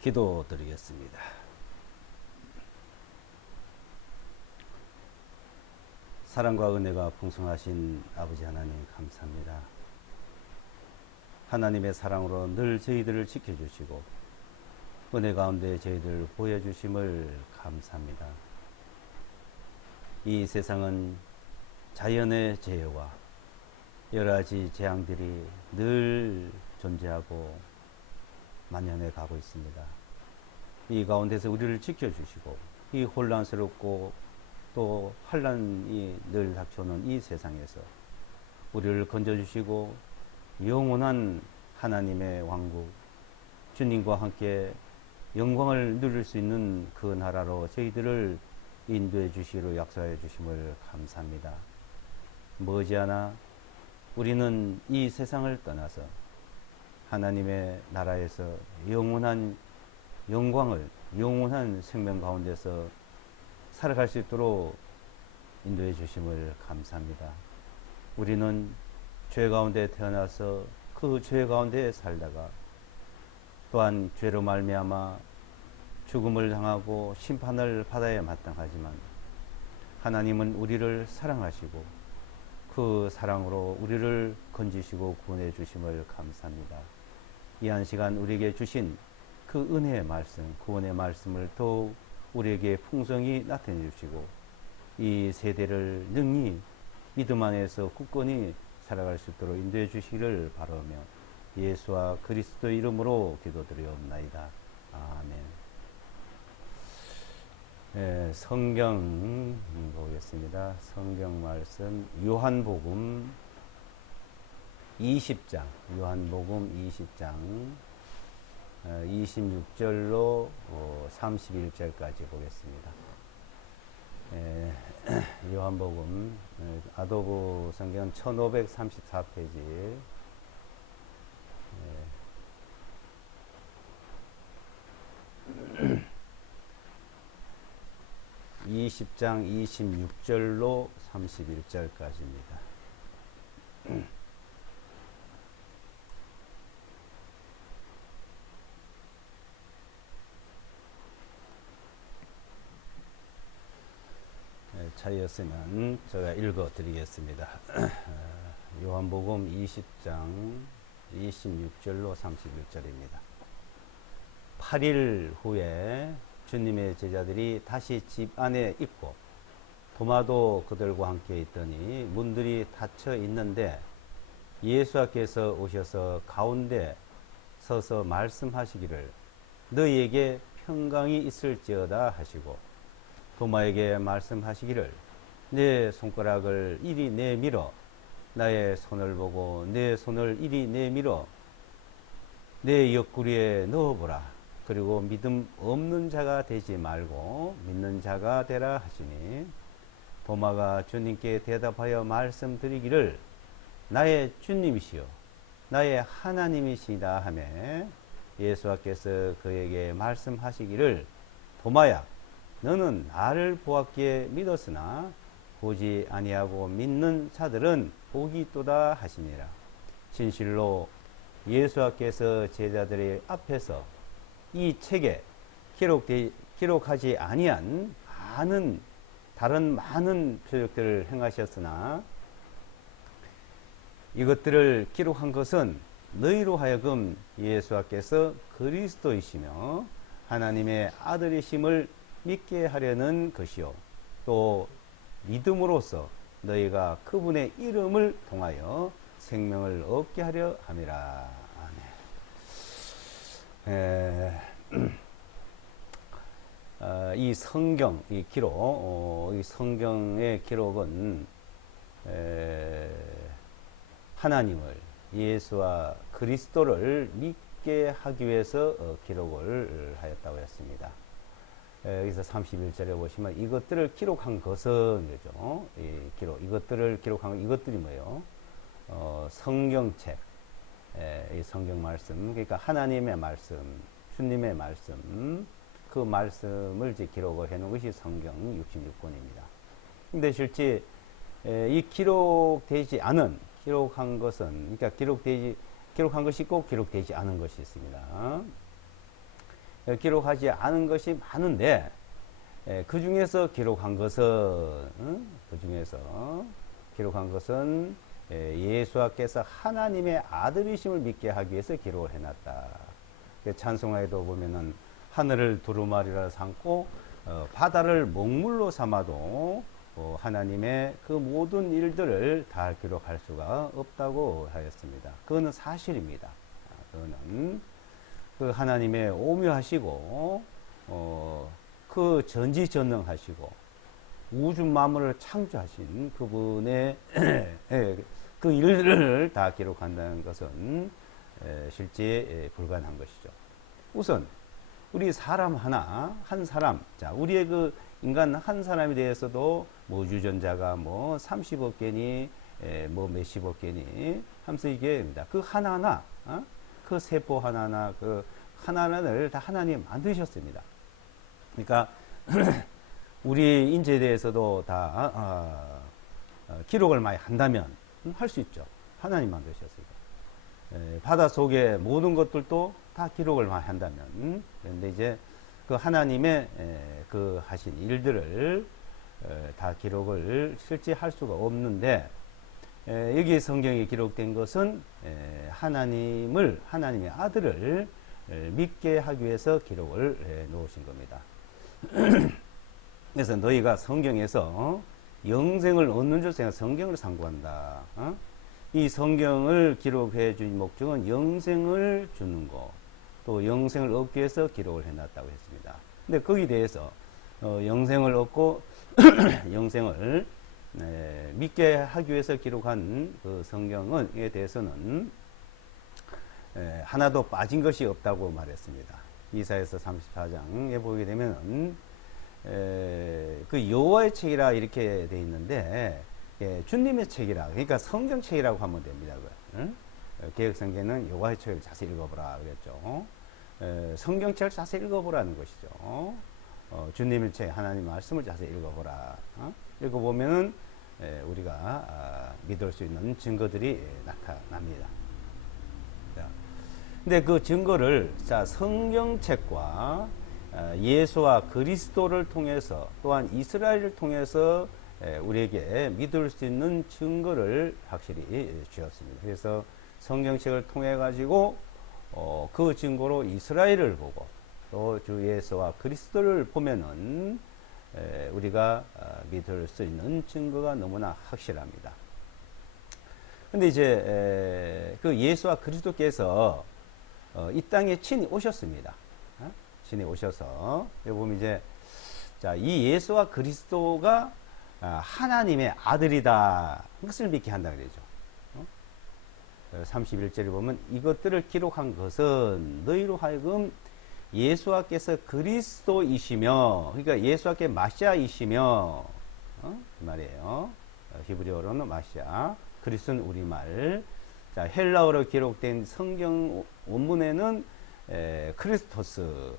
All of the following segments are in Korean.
기도드리겠습니다. 사랑과 은혜가 풍성하신 아버지 하나님 감사합니다. 하나님의 사랑으로 늘 저희들을 지켜주시고 은혜 가운데 저희들 보여주심을 감사합니다. 이 세상은 자연의 재해와 여러가지 재앙들이 늘 존재하고 만연해 가고 있습니다. 이 가운데서 우리를 지켜주시고 이 혼란스럽고 또 환란이 늘 닥쳐오는 이 세상에서 우리를 건져주시고 영원한 하나님의 왕국 주님과 함께 영광을 누릴 수 있는 그 나라로 저희들을 인도해 주시기로 약속해 주심을 감사합니다. 머지않아 우리는 이 세상을 떠나서 하나님의 나라에서 영원한 영광을 영원한 생명 가운데서 살아갈 수 있도록 인도해 주심을 감사합니다. 우리는 죄 가운데 태어나서 그 죄 가운데 살다가 또한 죄로 말미암아 죽음을 당하고 심판을 받아야 마땅하지만 하나님은 우리를 사랑하시고 그 사랑으로 우리를 건지시고 구원해 주심을 감사합니다. 이 한 시간 우리에게 주신 그 은혜의 말씀, 구원의 말씀을 더욱 우리에게 풍성히 나타내 주시고 이 세대를 능히 믿음 안에서 굳건히 살아갈 수 있도록 인도해 주시기를 바라며 예수와 그리스도 이름으로 기도드리옵나이다. 아멘. 성경 보겠습니다. 성경 말씀 요한복음 20장, 요한복음 20장 26절로 31절까지 보겠습니다. 요한복음 아도부 성경 1534페이지 20장 26절로 31절까지입니다. 차이었으면 제가 읽어 드리겠습니다. 요한복음 20장 26절로 31절입니다. 8일 후에 주님의 제자들이 다시 집 안에 있고 도마도 그들과 함께 있더니 문들이 닫혀 있는데 예수께서 오셔서 가운데 서서 말씀하시기를 너희에게 평강이 있을지어다 하시고 도마에게 말씀하시기를 내 손가락을 이리 내밀어 나의 손을 보고 내 손을 이리 내밀어 내 옆구리에 넣어보라. 그리고 믿음 없는 자가 되지 말고 믿는 자가 되라 하시니 도마가 주님께 대답하여 말씀드리기를 나의 주님이시여 나의 하나님이시다 하며 예수께서 그에게 말씀하시기를 도마야 너는 나를 보았기에 믿었으나 보지 아니하고 믿는 자들은 복이 있도다 하시니라. 진실로 예수께서 제자들의 앞에서 이 책에 기록하지 아니한 다른 많은 표적들을 행하셨으나 이것들을 기록한 것은 너희로 하여금 예수께서 그리스도이시며 하나님의 아들이심을 믿게 하려는 것이요 또 믿음으로써 너희가 그분의 이름을 통하여 생명을 얻게 하려 함이라. 아멘. 이 성경, 이 기록, 이 성경의 기록은 하나님을 예수와 그리스도를 믿게 하기 위해서 기록을 하였다고 했습니다. 여기서 31절에 보시면 이것들을 기록한 것은 그죠? 이것들을 기록한 이것들이 뭐예요? 성경책, 이 성경 말씀, 그러니까 하나님의 말씀, 주님의 말씀, 그 말씀을 이제 기록을 해놓은 것이 성경 66권입니다. 근데 실제 이 기록한 것은, 그러니까 기록한 것이 있고 기록되지 않은 것이 있습니다. 기록하지 않은 것이 많은데, 그 중에서 기록한 것은, 예수께서 하나님의 아들이심을 믿게 하기 위해서 기록을 해놨다. 찬송가에도 보면은 하늘을 두루마리라 삼고 바다를 먹물로 삼아도 하나님의 그 모든 일들을 다 기록할 수가 없다고 하였습니다. 그거는 사실입니다. 그거는 그 하나님의 오묘하시고 그 전지전능하시고 우주 만물을 창조하신 그분의 그 일들을 다 기록한다는 것은 실제 불가능한 것이죠. 우선 우리 사람 한 사람, 자, 우리의 그 인간 한 사람에 대해서도 뭐 유전자가 뭐 30억 개니 뭐 몇십억 개니 하면서 이게입니다. 그 하나하나, 그 세포 하나하나, 그 하나하나를 다 하나님 만드셨습니다. 그러니까 우리 인체에 대해서도 다 기록을 많이 한다면 할 수 있죠. 하나님 만드셨으니까. 바다 속의 모든 것들도 다 기록을 많이 한다면, 그런데 이제 그 하나님의 그 하신 일들을 다 기록을 실제 할 수가 없는데, 여기 성경에 기록된 것은 하나님의 아들을 믿게 하기 위해서 기록을 해 놓으신 겁니다. 그래서 너희가 성경에서 영생을 얻는 줄 생각, 성경을 상고한다. 이 성경을 기록해 준 목적은 영생을 주는 것, 또 영생을 얻기 위해서 기록을 해놨다고 했습니다. 근데 거기에 대해서 영생을 얻고 영생을 믿게 하기 위해서 기록한 그 성경에 대해서는 하나도 빠진 것이 없다고 말했습니다. 이사야서 34장에 보게 되면은 그 여호와의 책이라 이렇게 돼 있는데, 주님의 책이라, 그러니까 성경책이라고 하면 됩니다. 응? 개혁성경은 여호와의 책을 자세히 읽어보라 그랬죠. 성경책을 자세히 읽어보라는 것이죠. 주님의 책, 하나님 말씀을 자세히 읽어보라. 읽어보면은 우리가 믿을 수 있는 증거들이 나타납니다. 근데 그 증거를, 자, 성경책과 예수와 그리스도를 통해서, 또한 이스라엘을 통해서 우리에게 믿을 수 있는 증거를 확실히 주었습니다. 그래서 성경책을 통해 가지고 그 증거로 이스라엘을 보고 또 주 예수와 그리스도를 보면은 우리가 믿을 수 있는 증거가 너무나 확실합니다. 근데 이제 그 예수와 그리스도께서 이 땅에 친히 오셨습니다. 친히 오셔서 여기 보면 이제, 자, 이 예수와 그리스도가 하나님의 아들이다, 그것을 믿게 한다 그러죠. 31절에 보면 이것들을 기록한 것은 너희로 하여금 예수와께서 그리스도이시며, 그러니까 예수와께 마시아이시며, 그 말이에요. 히브리어로는 마시아, 그리스도는 우리말. 자, 헬라어로 기록된 성경 원문에는 크리스토스.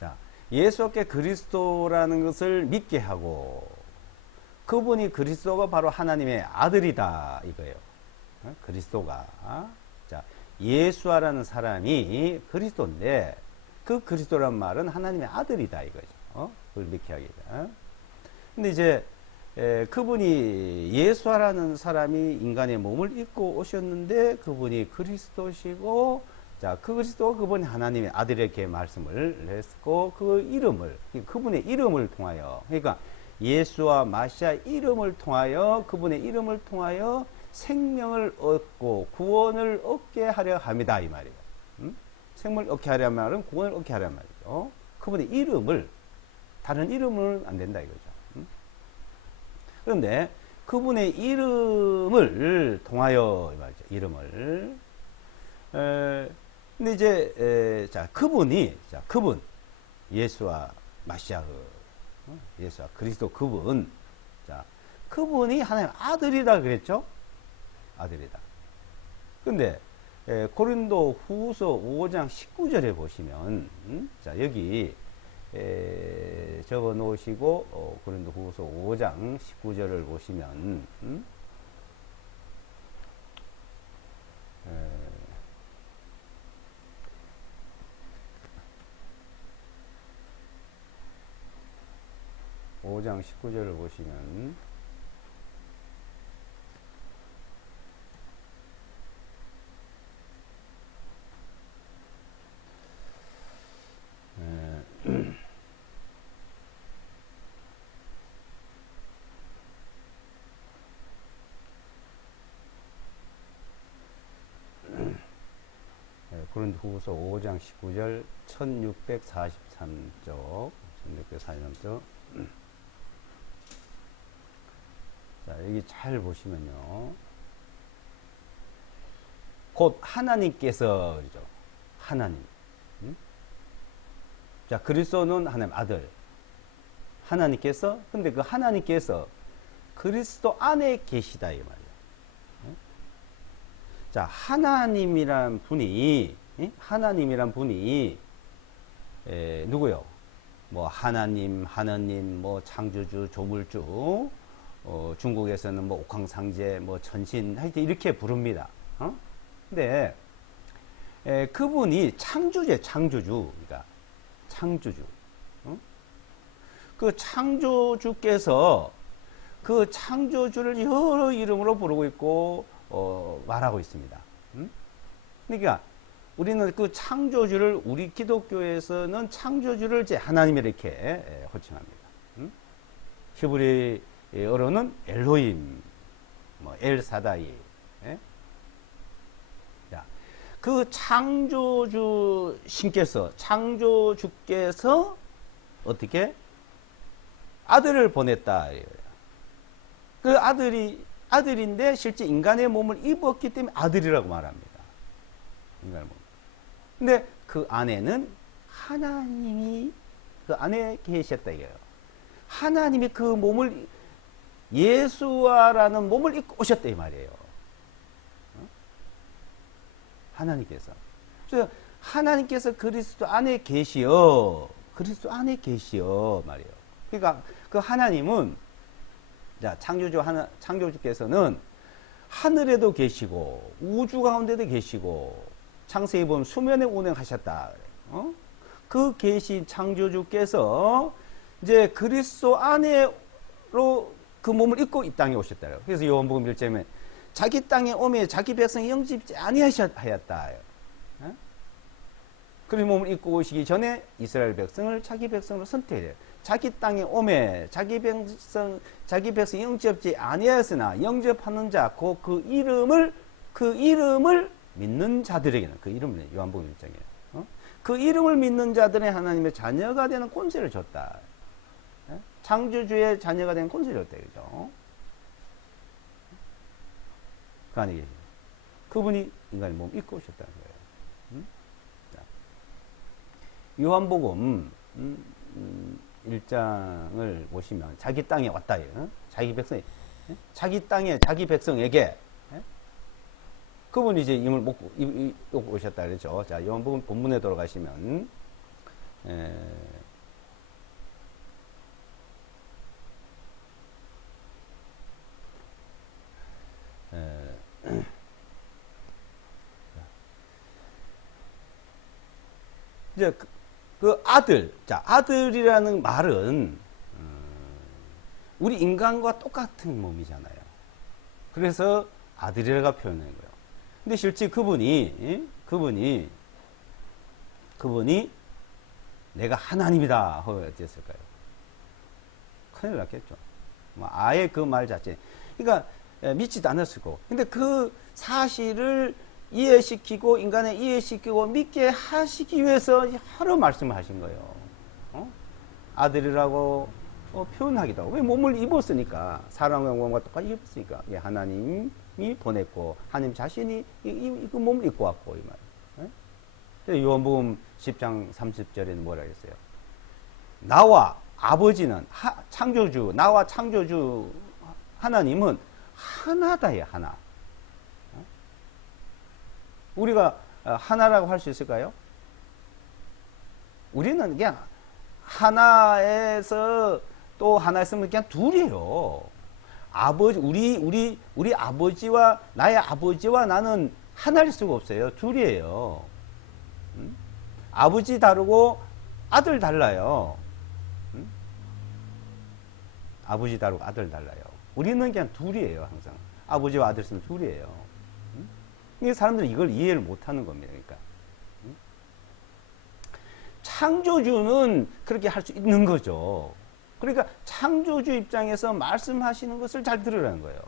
자, 예수께 그리스도라는 것을 믿게 하고, 그분이 그리스도가 바로 하나님의 아들이다 이거예요. 그리스도가. 자, 예수라는 사람이 그리스도인데, 그 그리스도란 말은 하나님의 아들이다 이거죠. 그걸 믿게 하기다. 근데 이제 그분이, 예수라는 사람이 인간의 몸을 입고 오셨는데 그분이 그리스도시고, 자, 그 그리스도가 그분이 하나님의 아들 이렇게 말씀을 했고, 그 이름을, 그분의 이름을 통하여, 그러니까 예수와 마시아 이름을 통하여, 그분의 이름을 통하여 생명을 얻고 구원을 얻게 하려 합니다 이 말이에요. 생명을 얻게 하려 말은 구원을 얻게 하려 말이죠. 그분의 이름을, 다른 이름은 안 된다 이거죠. 그런데 그분의 이름을 통하여 이 말이죠. 이름을. 근데 이제 자, 그분이, 자, 그분 예수와 마시아, 예수와 그리스도 그분, 자, 그분이 하나님 아들이다 그랬죠. 아들이다. 근데 고린도 후서 5장 19절에 보시면, 자, 여기 적어 놓으시고 고린도 후서 5장 19절을 보시면, 5장 19절을 보시면 고린도후서 5장 19절 1643쪽 1643쪽 자, 여기 잘 보시면요. 곧 하나님께서 그러죠. 하나님. 자, 그리스도는 하나님 아들. 하나님께서 근데 그 하나님께서 그리스도 안에 계시다 이 말이에요. 자, 하나님이란 분이 누구요? 뭐 하나님, 뭐 창조주, 조물주, 중국에서는 뭐 옥황상제, 뭐 전신 하여튼 이렇게 부릅니다. 근데 그분이 창조주, 그러니까 창조주. 그 창조주께서 그 창조주를 여러 이름으로 부르고 있고 말하고 있습니다. 그러니까 우리는 그 창조주를 우리 기독교에서는 창조주를 이제 하나님 이렇게 호칭합니다. 히브리어로는 엘로힘, 뭐 엘사다이. 자, 그 창조주께서 어떻게 아들을 보냈다. 그 아들인데 실제 인간의 몸을 입었기 때문에 아들이라고 말합니다. 인간의 몸. 근데 그 안에는 하나님이 그 안에 계셨다 이거예요. 하나님이 그 몸을 예수와라는 몸을 입고 오셨다 이 말이에요. 하나님께서. 그래서 하나님께서 그리스도 안에 계시어 말이에요. 그러니까 그 하나님은 자, 창조주께서는 하늘에도 계시고 우주 가운데도 계시고 창세기 보면 수면에 운행하셨다. 그 계신 창조주께서 이제 그리스도 안에로 그 몸을 입고 이 땅에 오셨다. 그래서 요한복음 1장에 자기 땅에 오매 자기 백성이 영접지 아니하였다. 그 몸을 입고 오시기 전에 이스라엘 백성을 자기 백성으로 선택해요. 자기 땅에 오매 자기 백성 영접지 아니하였으나 영접하는 자 곧 그 이름을 믿는 자들에게는 그 이름을 요한복음 1장이에요. 그 이름을 믿는 자들의 하나님의 자녀가 되는 권세를 줬다. 창조주의 자녀가 되는 권세를 줬다. 그죠? 그 안에 계신 그분이 인간의 몸을 입고 오셨다는 거예요. 요한복음 1장을 보시면 자기 땅에 왔다. 자기 백성, 자기 땅에 자기 백성에게 그분이 이제 임을 먹고 오셨다 그랬죠. 자, 요한복음 본문에 돌아가시면 이제 그 아들, 자, 아들이라는 말은 우리 인간과 똑같은 몸이잖아요. 그래서 아들이라고 표현한 거예요. 근데 실제 그분이 내가 하나님이다 하면 어땠을까요? 큰일 났겠죠. 아예 그 말 자체. 그러니까 믿지도 않았을 거고. 근데 그 사실을 이해시키고 인간에 이해시키고 믿게 하시기 위해서 하루 말씀을 하신 거예요. 아들이라고 표현하기도 하고. 왜 몸을 입었으니까 사람의 몸과 똑같이 입었으니까 하나님이 보냈고 하나님 자신이 그 몸을 입고 왔고 이 말. 요한복음 10장 30절에는 뭐라 했어요? 나와 아버지는 나와 창조주 하나님은 하나다예요. 하나. 우리가 하나라고 할 수 있을까요? 우리는 그냥 하나에서 또 하나 있으면 그냥 둘이에요. 우리 아버지와 나의 아버지와 나는 하나일 수가 없어요. 둘이에요. 아버지 다르고 아들 달라요. 아버지 다르고 아들 달라요. 우리는 그냥 둘이에요, 항상. 아버지와 아들 쓰면 둘이에요. 이게 사람들이 이걸 이해를 못 하는 겁니다. 그러니까. 창조주는 그렇게 할 수 있는 거죠. 그러니까 창조주 입장에서 말씀하시는 것을 잘 들으라는 거예요.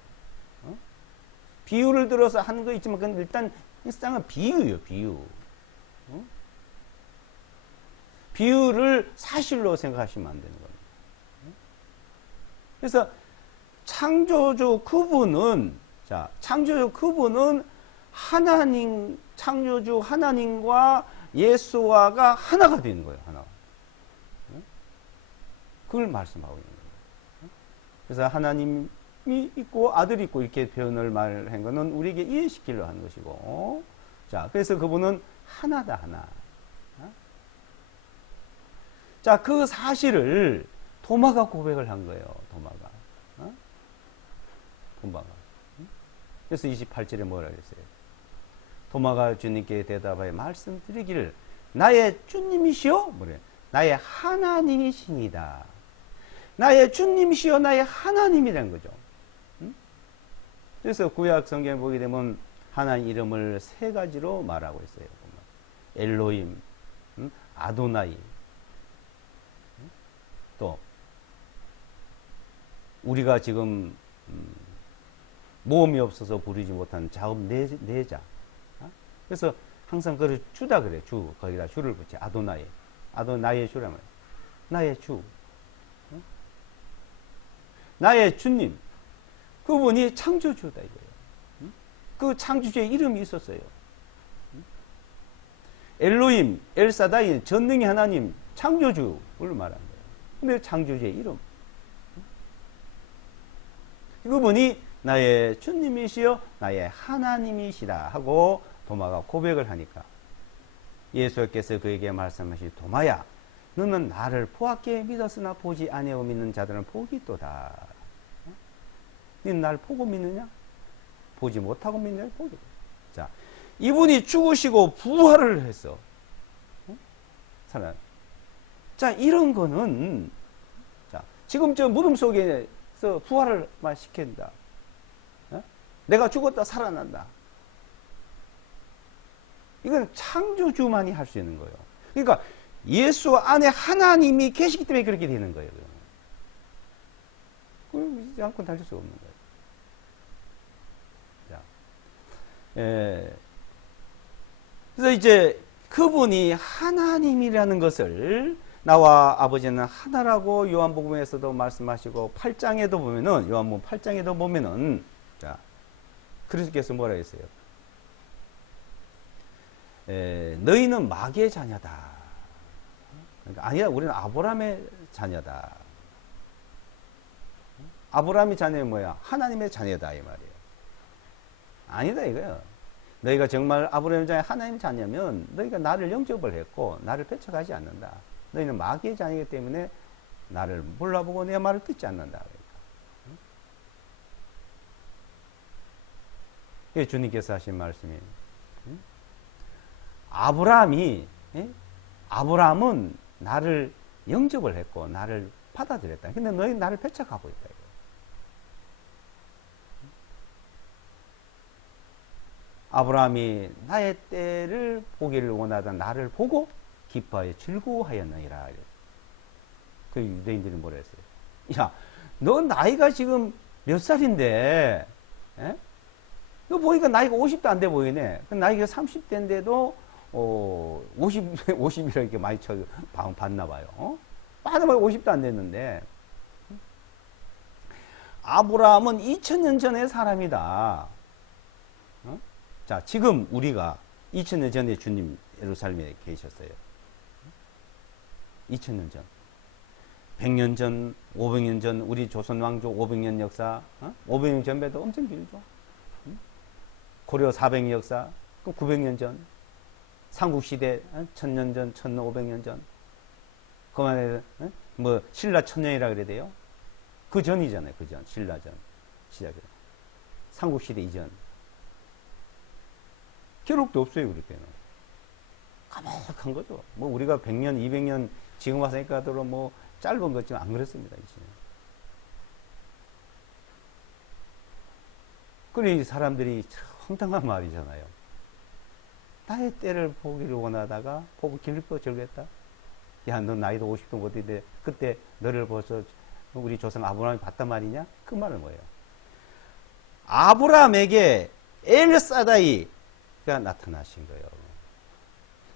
비유를 들어서 하는 거 있지만 그건 일단 일상은 비유예요, 비유. 비유를 사실로 생각하시면 안 되는 겁니다. 그래서 창조주 그분은 하나님, 창조주 하나님과 예수와가 하나가 되는 거예요, 하나. 그걸 말씀하고 있는 거예요. 그래서 하나님이 있고 아들이 있고 이렇게 표현을 말한 거는 우리에게 이해시키려 하는 것이고, 자, 그래서 그분은 하나다, 하나. 자, 그 사실을 도마가 고백을 한 거예요, 도마가. 도마가. 그래서 28절에 뭐라 그랬어요? 도마가 주님께 대답하여 말씀드리기를 나의 주님이시여? 뭐래? 나의 하나님이시니다. 나의 주님이시여 나의 하나님이라는 거죠. 그래서 구약 성경에 보게 되면 하나님 이름을 세 가지로 말하고 있어요. 엘로힘, 아도나이, 또 우리가 지금 모음이 없어서 부르지 못한 자음 네자. 그래서 항상 그걸 주다 그래. 주. 거기다 주를 붙여. 아도나이. 아도나이의 주라면 나의 주. 나의 주님. 그분이 창조주다 이거예요. 그 창조주의 이름이 있었어요. 엘로힘, 엘사다이, 전능의 하나님, 창조주를 말한 거예요. 근데 창조주의 이름. 그분이 나의 주님이시여 나의 하나님이시라 하고 도마가 고백을 하니까 예수께서 그에게 말씀하시 도마야 너는 나를 보았기에 믿었으나 보지 아니하고 믿는 자들은 복이 있도다. 너는 나를 보고 믿느냐? 보지 못하고 믿느냐? 복이 있다. 자, 이분이 죽으시고 부활을 했어. 사람. 자, 이런 거는 자, 지금 저 무덤 속에서 부활을 시킨다. 내가 죽었다 살아난다. 이건 창조주만이 할 수 있는 거예요. 그러니까 예수 안에 하나님이 계시기 때문에 그렇게 되는 거예요. 그걸 믿지 않고 달릴 수가 없는 거예요. 자, 그래서 이제 그분이 하나님이라는 것을 나와 아버지는 하나라고 요한복음에서도 말씀하시고 8장에도 보면은 요한복음 8장에도 보면은 자 그리스도께서 뭐라 했어요? 너희는 마귀의 자녀다. 그러니까 아니야, 우리는 아브라함의 자녀다. 아브라함의 자녀는 뭐야? 하나님의 자녀다 이 말이에요. 아니다 이거야. 너희가 정말 아브라함의 자녀, 하나님의 자녀면 너희가 나를 영접을 했고 나를 배척하지 않는다. 너희는 마귀의 자녀이기 때문에 나를 몰라보고 내 말을 듣지 않는다. 이게 주님께서 하신 말씀이에요. 아브라함은 나를 영접을 했고 나를 받아들였다. 근데 너희 나를 배척하고 있다. 아브라함이 나의 때를 보기를 원하다 나를 보고 기뻐하여 즐거워하였느니라. 그 유대인들이 뭐라 했어요? 야, 너 나이가 지금 몇 살인데, 너 보니까 나이가 50도 안 돼 보이네. 나이가 30대인데도 50이라 이렇게 많이 받나 봐요. 빠져봐야 50도 안 됐는데 아브라함은 2000년 전의 사람이다. 자, 지금 우리가 2000년 전에 주님 예루살렘에 계셨어요. 2000년 전. 100년 전, 500년 전, 우리 조선 왕조 500년 역사, 500년 전배도 엄청 길죠. 고려 400년 역사, 그럼 900년 전, 삼국시대 1000년 전, 1500년 전, 그만에 뭐 신라 천년이라 그래야 돼요. 그 전이잖아요. 그 전, 신라 전 시작이. 삼국시대 이전. 기록도 없어요, 그럴 때는. 까먹한 거죠. 뭐 우리가 100년, 200년 지금 와서 하니까 뭐 짧은 것지만 안 그렇습니다. 이제. 그러니 사람들이 참 황당한 말이잖아요. 나의 때를 보기를 원하다가 보고 기뻐 절겠다. 야, 너 나이도 50도 못인데 그때 너를 벌써 우리 조상 아브라함이 봤단 말이냐? 그 말은 뭐예요? 아브라함에게 엘사다이가 나타나신 거예요.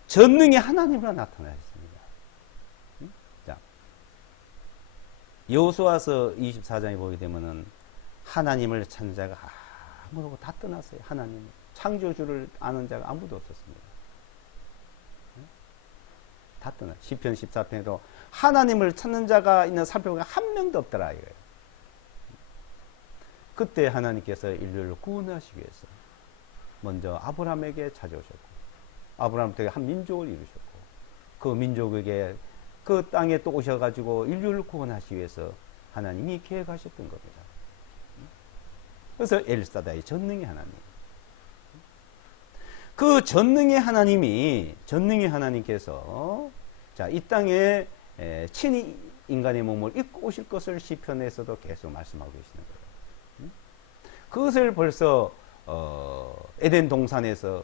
전능의 하나님으로 나타나셨습니다. 자, 여호수아서 24장에 보게 되면은 하나님을 찾는 자가 아무도 다 떠났어요. 하나님 창조주를 아는 자가 아무도 없었습니다. 다 떠나. 시편 14편에도 하나님을 찾는 자가 있는 살펴보니까 한 명도 없더라 이거예요. 그때 하나님께서 인류를 구원하시기 위해서 먼저 아브라함에게 찾아오셨고, 아브라함에게 한 민족을 이루셨고, 그 민족에게 그 땅에 또 오셔가지고 인류를 구원하시기 위해서 하나님이 계획하셨던 겁니다. 그래서 엘사다의 전능의 하나님. 그 전능의 하나님께서 자, 이 땅에 친히 인간의 몸을 입고 오실 것을 시편에서도 계속 말씀하고 계시는 거예요. 그것을 벌써 에덴 동산에서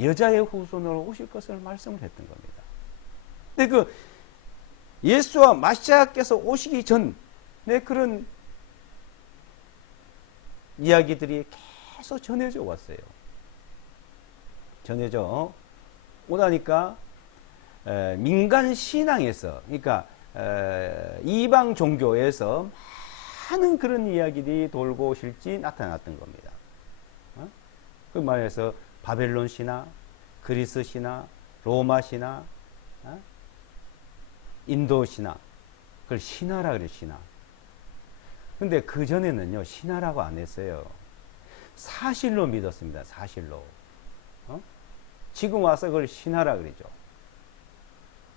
여자의 후손으로 오실 것을 말씀을 했던 겁니다. 근데 그 예수와 마시아께서 오시기 전 그런 이야기들이 계속 전해져 왔어요. 전해져 오다니까 민간 신앙에서, 그러니까 이방 종교에서 많은 그런 이야기들이 돌고 오실지 나타났던 겁니다. 그 말해서 바벨론 신화, 그리스 신화, 로마 신화, 인도 신화, 그걸 신화라 그래요. 신화. 근데 그 전에는요 신화라고 안 했어요. 사실로 믿었습니다. 사실로. 지금 와서 그걸 신화라 그러죠.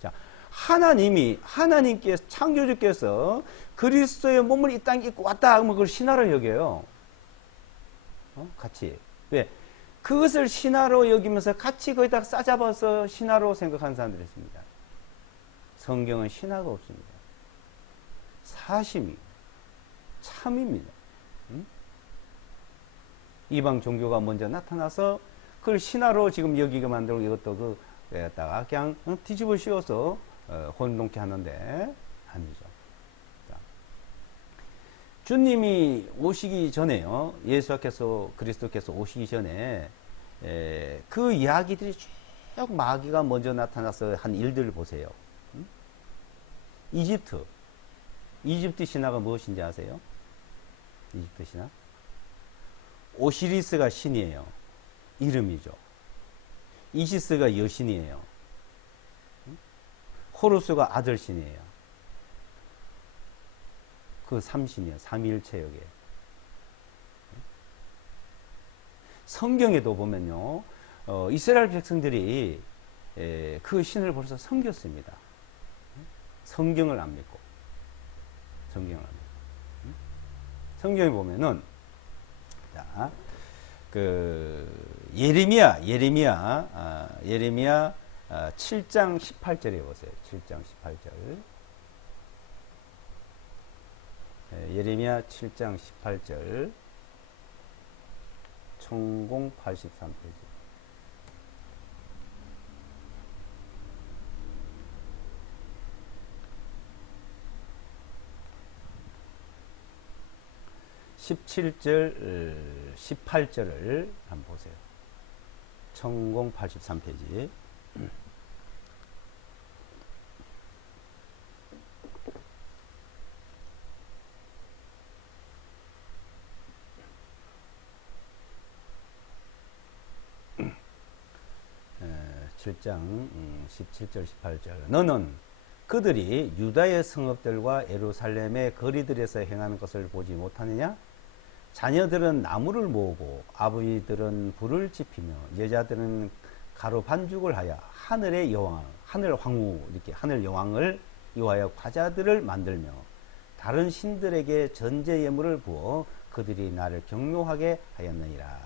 자, 하나님께서, 창조주께서 그리스도의 몸을 이 땅에 입고 왔다 하면 그걸 신화로 여겨요. 같이. 왜? 그것을 신화로 여기면서 같이 거기다 싸잡아서 신화로 생각하는 사람들이 있습니다. 성경은 신화가 없습니다. 사심이, 참입니다. 이방 종교가 먼저 나타나서 그걸 신화로 지금 여기게 만들고 이것도 갖다가 그냥 뒤집어 씌워서 혼동케 하는데 아니죠. 자, 주님이 오시기 전에요. 예수께서 그리스도께서 오시기 전에 그 이야기들이 쭉 마귀가 먼저 나타나서 한 일들을 보세요. 이집트 신화가 무엇인지 아세요? 이집트 신화? 오시리스가 신이에요. 이름이죠. 이시스가 여신이에요. 호루스가 아들신이에요. 그 삼신이에요. 삼위일체역에. 성경에도 보면요, 이스라엘 백성들이 그 신을 벌써 섬겼습니다. 성경을 안 믿고. 성경에 보면은, 자, 예레미야 7장 18절에 보세요. 7장 18절. 예레미야 7장 18절. 천공 83페이지. (17절) 18절을 한번 보세요. 천공 83페이지. (7장) 17절 18절. 너는 그들이 유다의 성읍들과 예루살렘의 거리들에서 행하는 것을 보지 못하느냐? 자녀들은 나무를 모으고 아버지들은 불을 지피며 여자들은 가루 반죽을 하여 하늘의 여왕, 하늘 황후, 이렇게 하늘 여왕을 위하여 과자들을 만들며 다른 신들에게 전제 예물을 부어 그들이 나를 경노하게 하였느니라.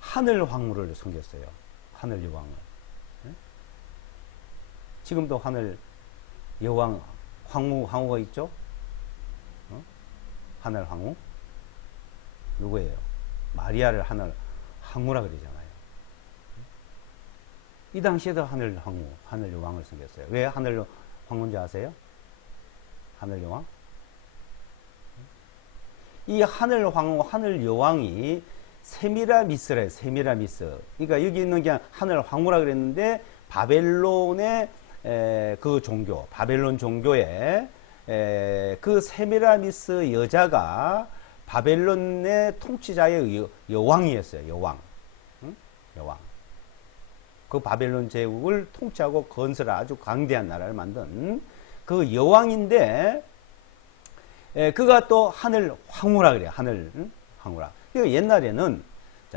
하늘 황후를 섬겼어요. 하늘 여왕을. 지금도 하늘 여왕, 황후가 있죠? 하늘 황후. 누구예요? 마리아를 하늘 황후라 그러잖아요. 이 당시에도 하늘 황후, 하늘 여왕을 섬겼어요. 왜 하늘 황후인지 아세요? 하늘 여왕? 이 하늘 황후, 하늘 여왕이 세미라미스래요. 세미라미스. 그러니까 여기 있는 그냥 하늘 황후라 그랬는데 바벨론의 그 종교, 바벨론 종교의 그 세미라미스 여자가 바벨론의 통치자의 여왕이었어요. 여왕. 응? 여왕. 그 바벨론 제국을 통치하고 건설한 아주 강대한 나라를 만든 그 여왕인데, 그가 또 하늘 황후라 그래요. 하늘 황후라. 그러니까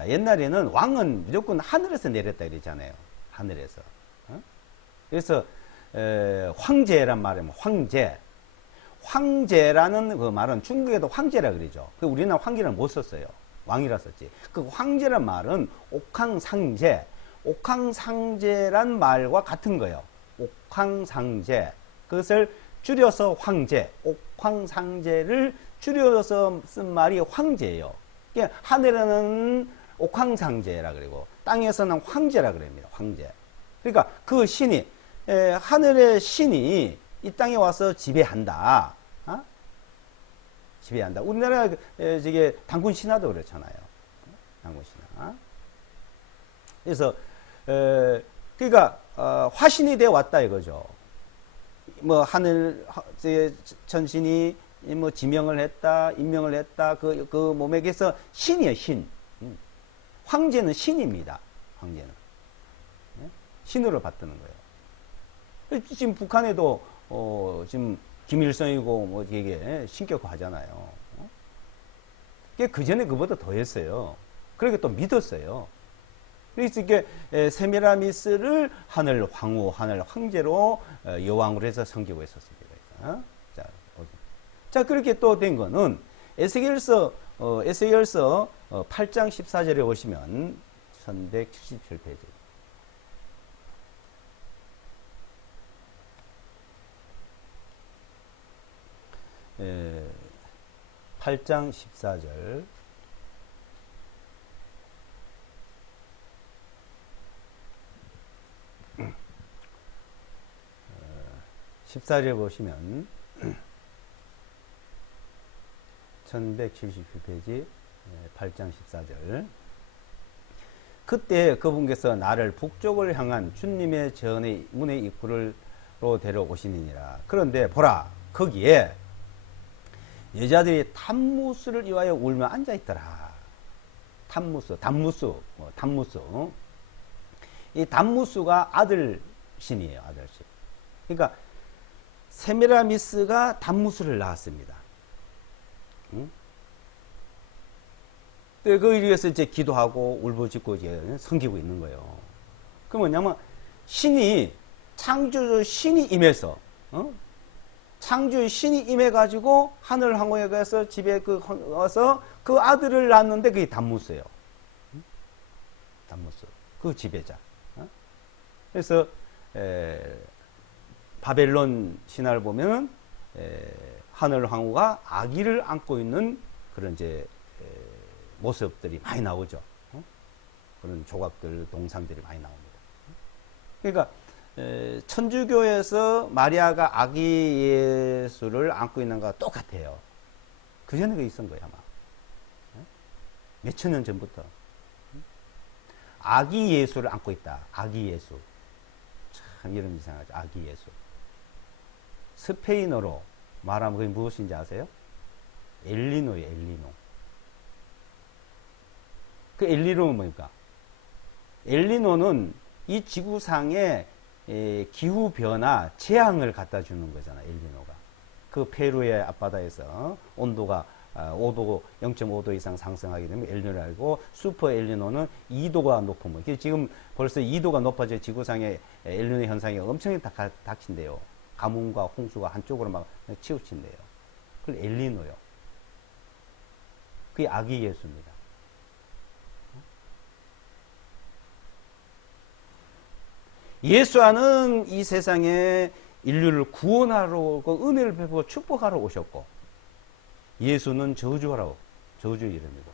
옛날에는 왕은 무조건 하늘에서 내렸다 그러잖아요. 하늘에서. 그래서 황제란 말이면 황제. 황제라는 그 말은 중국에도 황제라 그러죠. 우리는 황제를 못 썼어요. 왕이라 썼지. 그 황제란 말은 옥황상제. 옥황상제란 말과 같은 거예요. 옥황상제. 그것을 줄여서 황제. 옥황상제를 줄여서 쓴 말이 황제예요. 그러니까 하늘에는 옥황상제라 그러고 땅에서는 황제라 그럽니다. 황제. 그러니까 그 신이 하늘의 신이 이 땅에 와서 지배한다. 어? 지배한다. 우리나라 저게 단군 신화도 그렇잖아요. 단군 신화. 그래서 그러니까 화신이 되어 왔다 이거죠. 뭐 하늘 천신이 뭐 지명을 했다, 임명을 했다. 그 몸에게서 신이에요, 신. 황제는 신입니다. 황제는 신으로 받드는 거예요. 지금 북한에도 지금 김일성이고 뭐 이게 신격화하잖아요. 그 전에 그보다 더 했어요. 그러니까 또 믿었어요. 그래서 이게 세미라미스를 하늘 황후, 하늘 황제로 여왕으로 해서 섬기고 있었습니다. 자, 그렇게 또 된 거는 에스겔서 8장 14절에 보시면 1177페이지. 8장 14절. 14절에 보시면 1177페이지 8장 14절. 그때 그분께서 나를 북쪽을 향한 주님의 전의 문의 입구로 데려오시니라. 그런데 보라, 거기에 여자들이 단무스를 위하여 울며 앉아있더라. 단무스. 이 단무스가 아들 신이에요. 아들 신. 그러니까 세미라미스가 단무스를 낳았습니다. 응? 그 위해서 이제 기도하고 울부짖고 이제 섬기고 있는 거예요. 그 뭐냐면 창조주 신이 임해서, 창조의 신이 임해가지고 하늘 황후에 가서 집에 와서 그 아들을 낳았는데 그게 단무스예요. 단무스. 그 지배자. 그래서 바벨론 신화를 보면은 하늘 황후가 아기를 안고 있는 그런 이제 모습들이 많이 나오죠. 그런 조각들, 동상들이 많이 나옵니다. 그러니까 천주교에서 마리아가 아기 예수를 안고 있는 거와 똑같아요. 그 전에 그 있은 거예요, 아마. 몇천 년 전부터. 아기 예수를 안고 있다. 아기 예수. 참 이름 이상하죠. 아기 예수. 스페인어로 말하면 그게 무엇인지 아세요? 엘리노예요, 엘리노. 그 엘리노는 뭡니까? 엘리노는 이 지구상에 기후 변화, 재앙을 갖다 주는 거잖아, 엘리노가. 그 페루의 앞바다에서 온도가 0.5도 이상 상승하게 되면 엘니노를 알고, 슈퍼 엘니노는 2도가 높으면, 지금 벌써 2도가 높아져 지구상에 엘니노 현상이 엄청 닥친대요. 가뭄과 홍수가 한쪽으로 막 치우친대요. 그걸 엘니노요. 그게 아기 예수입니다. 예수와는 이 세상에 인류를 구원하러 은혜를 베푸고 축복하러 오셨고, 예수는 저주하러, 저주의 이름이고,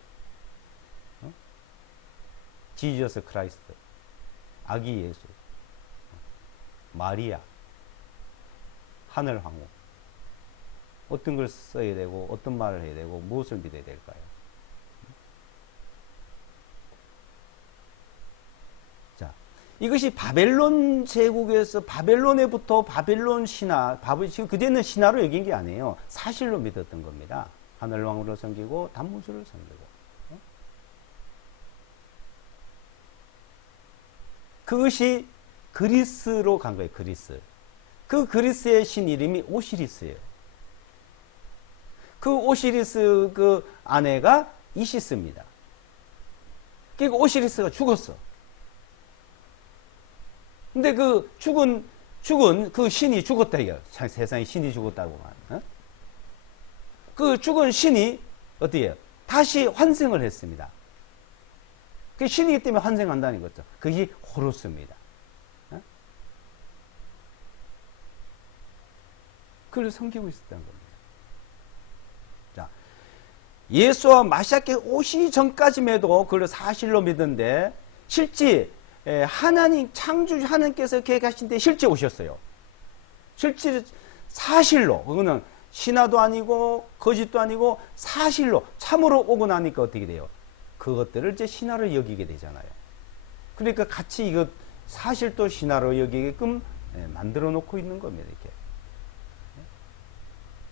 지저스 크라이스트, 아기 예수, 마리아, 하늘 황후. 어떤 걸 써야 되고 어떤 말을 해야 되고 무엇을 믿어야 될까요? 자, 이것이 바벨론 제국에서 바벨론에부터 바벨론 신화, 지금 그때는 신화로 여긴 게 아니에요. 사실로 믿었던 겁니다. 하늘 왕후를 섬기고 단무수를 섬기고. 그것이 그리스로 간 거예요. 그리스. 그 그리스의 신 이름이 오시리스예요. 그 오시리스 그 아내가 이시스입니다. 그러니까 오시리스가 죽었어. 근데 그 죽은 그 신이 죽었다 이거. 세상에 신이 죽었다고 말. 그 죽은 신이 어떻게 해요? 다시 환생을 했습니다. 그 신이기 때문에 환생한다는 거죠. 그게 호루스입니다. 그걸 섬기고 있었던 겁니다. 자, 예수와 마시아께 오시기 전까지에도 그걸 사실로 믿는데 실제 하나님 창조 하나님께서 계획하신 때 실제 오셨어요. 실제 사실로 그거는 신화도 아니고 거짓도 아니고 사실로 참으로 오고 나니까 어떻게 돼요? 그것들을 이제 신화로 여기게 되잖아요. 그러니까 같이 이거 사실도 신화로 여기게끔 만들어 놓고 있는 겁니다. 이렇게.